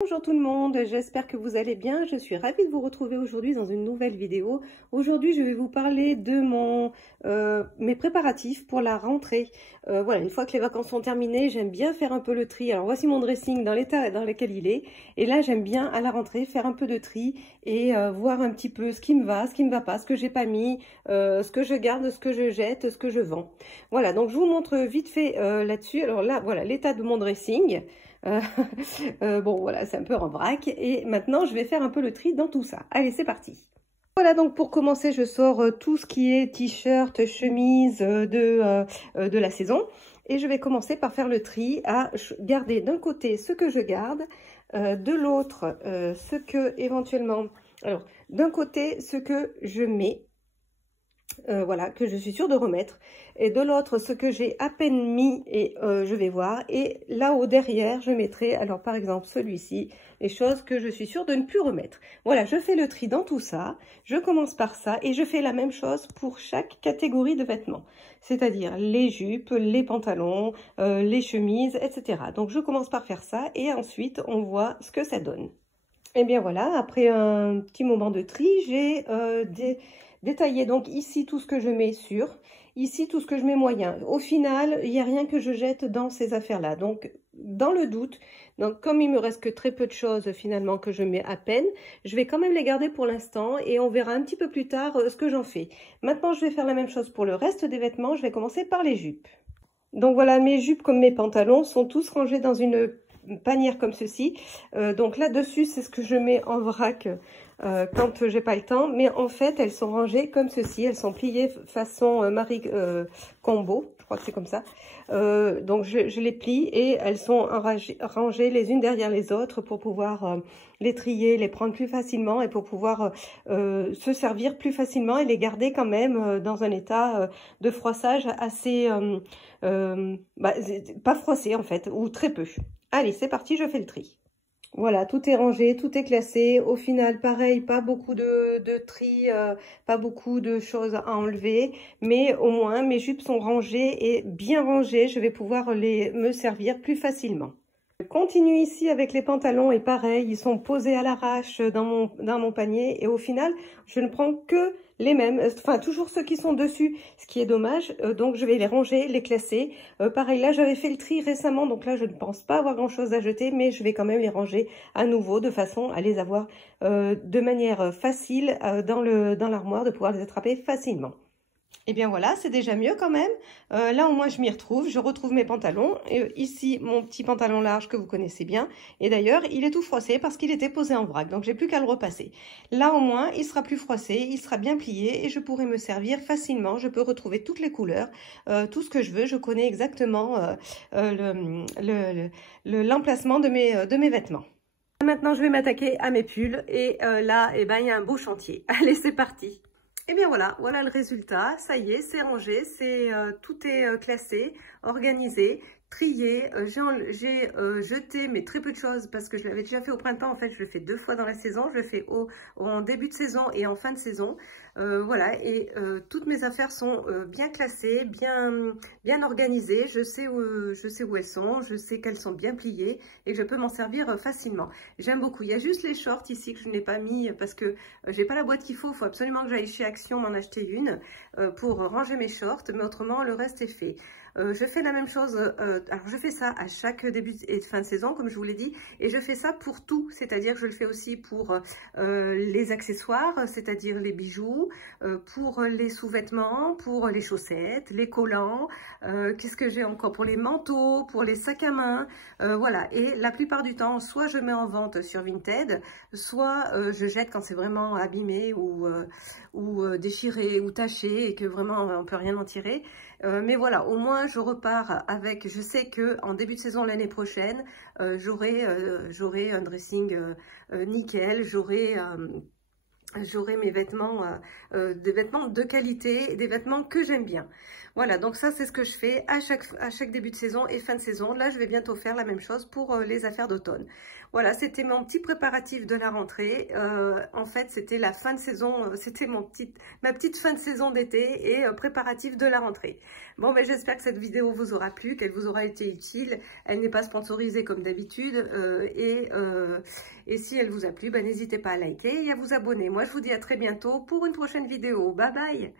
Bonjour tout le monde, j'espère que vous allez bien. Je suis ravie de vous retrouver aujourd'hui dans une nouvelle vidéo. Aujourd'hui, je vais vous parler de mes préparatifs pour la rentrée. Voilà, une fois que les vacances sont terminées, j'aime bien faire un peu le tri. Alors voici mon dressing dans l'état dans lequel il est. Et là, j'aime bien à la rentrée faire un peu de tri et voir un petit peu ce qui me va, ce qui me va pas, ce que j'ai pas mis, ce que je garde, ce que je jette, ce que je vends. Voilà, donc je vous montre vite fait là-dessus. Alors là, voilà l'état de mon dressing. Bon voilà, c'est un peu en vrac et maintenant je vais faire un peu le tri dans tout ça. Allez, c'est parti. Voilà, donc pour commencer, je sors tout ce qui est t-shirt, chemise de la saison et je vais commencer par faire le tri à garder d'un côté ce que je garde, de l'autre ce que éventuellement, alors d'un côté ce que je mets, voilà, que je suis sûre de remettre, et de l'autre ce que j'ai à peine mis et je vais voir, et là-haut derrière je mettrai, alors par exemple celui-ci, les choses que je suis sûre de ne plus remettre. Voilà, je fais le tri dans tout ça, je commence par ça et je fais la même chose pour chaque catégorie de vêtements, c'est-à-dire les jupes, les pantalons, les chemises, etc. Donc je commence par faire ça et ensuite on voit ce que ça donne. Et bien voilà, après un petit moment de tri, j'ai détaillé donc ici tout ce que je mets sur, ici tout ce que je mets moyen. Au final, il n'y a rien que je jette dans ces affaires-là. Donc dans le doute, donc comme il me reste que très peu de choses finalement que je mets à peine, je vais quand même les garder pour l'instant et on verra un petit peu plus tard ce que j'en fais. Maintenant, je vais faire la même chose pour le reste des vêtements. Je vais commencer par les jupes. Donc voilà, mes jupes comme mes pantalons sont tous rangés dans une panière comme ceci. Donc là-dessus, c'est ce que je mets en vrac quand j'ai pas le temps. Mais en fait, elles sont rangées comme ceci. Elles sont pliées façon Marie Combo, je crois que c'est comme ça. Donc je les plie et elles sont rangées les unes derrière les autres pour pouvoir les trier, les prendre plus facilement et pour pouvoir se servir plus facilement et les garder quand même dans un état de froissage assez... pas froissé en fait, ou très peu. Allez, c'est parti, je fais le tri. Voilà, tout est rangé, tout est classé. Au final, pareil, pas beaucoup de tri, pas beaucoup de choses à enlever. Mais au moins, mes jupes sont rangées et bien rangées. Je vais pouvoir me servir plus facilement. Je continue ici avec les pantalons et pareil, ils sont posés à l'arrache dans mon panier. Et au final, je ne prends que les mêmes, enfin toujours ceux qui sont dessus, ce qui est dommage. Donc je vais les ranger, les classer. Pareil, là j'avais fait le tri récemment, donc là je ne pense pas avoir grand chose à jeter, mais je vais quand même les ranger à nouveau de façon à les avoir de manière facile dans l'armoire, de pouvoir les attraper facilement. Et bien voilà, c'est déjà mieux quand même. Là au moins je m'y retrouve, je retrouve mes pantalons. Et ici mon petit pantalon large que vous connaissez bien. Et d'ailleurs il est tout froissé parce qu'il était posé en vrac, donc j'ai plus qu'à le repasser. Là au moins il sera plus froissé, il sera bien plié et je pourrai me servir facilement. Je peux retrouver toutes les couleurs, tout ce que je veux. Je connais exactement l'emplacement de mes vêtements. Maintenant je vais m'attaquer à mes pulls et là eh ben, il y a un beau chantier. Allez, c'est parti. Et bien voilà, voilà le résultat, ça y est, c'est rangé, tout est classé, organisé, trié. J'ai jeté mais très peu de choses parce que je l'avais déjà fait au printemps. En fait, je le fais 2 fois dans la saison, je le fais en début de saison et en fin de saison. Voilà, et toutes mes affaires sont bien classées, bien organisées. Je sais où elles sont, je sais qu'elles sont bien pliées et je peux m'en servir facilement. J'aime beaucoup. Il y a juste les shorts ici que je n'ai pas mis parce que j'ai pas la boîte qu'il faut. Il faut absolument que j'aille chez Action m'en acheter une pour ranger mes shorts, mais autrement le reste est fait. Je fais la même chose, alors je fais ça à chaque début et fin de saison, comme je vous l'ai dit, et je fais ça pour tout, c'est-à-dire que je le fais aussi pour les accessoires, c'est-à-dire les bijoux, pour les sous-vêtements, pour les chaussettes, les collants, qu'est-ce que j'ai encore pour les manteaux, pour les sacs à main, voilà. Et la plupart du temps, soit je mets en vente sur Vinted, soit je jette quand c'est vraiment abîmé ou déchiré ou taché et que vraiment on peut rien en tirer. Mais voilà, au moins je repars avec, je sais que en début de saison l'année prochaine, j'aurai un dressing nickel, j'aurai mes vêtements, des vêtements de qualité, des vêtements que j'aime bien. Voilà, donc ça c'est ce que je fais à chaque début de saison et fin de saison. Là, je vais bientôt faire la même chose pour les affaires d'automne. Voilà, c'était mon petit préparatif de la rentrée. En fait, c'était la fin de saison, c'était ma petite fin de saison d'été et préparatif de la rentrée. Bon, ben j'espère que cette vidéo vous aura plu, qu'elle vous aura été utile. Elle n'est pas sponsorisée comme d'habitude et si elle vous a plu, ben n'hésitez pas à liker et à vous abonner. Moi, je vous dis à très bientôt pour une prochaine vidéo. Bye bye!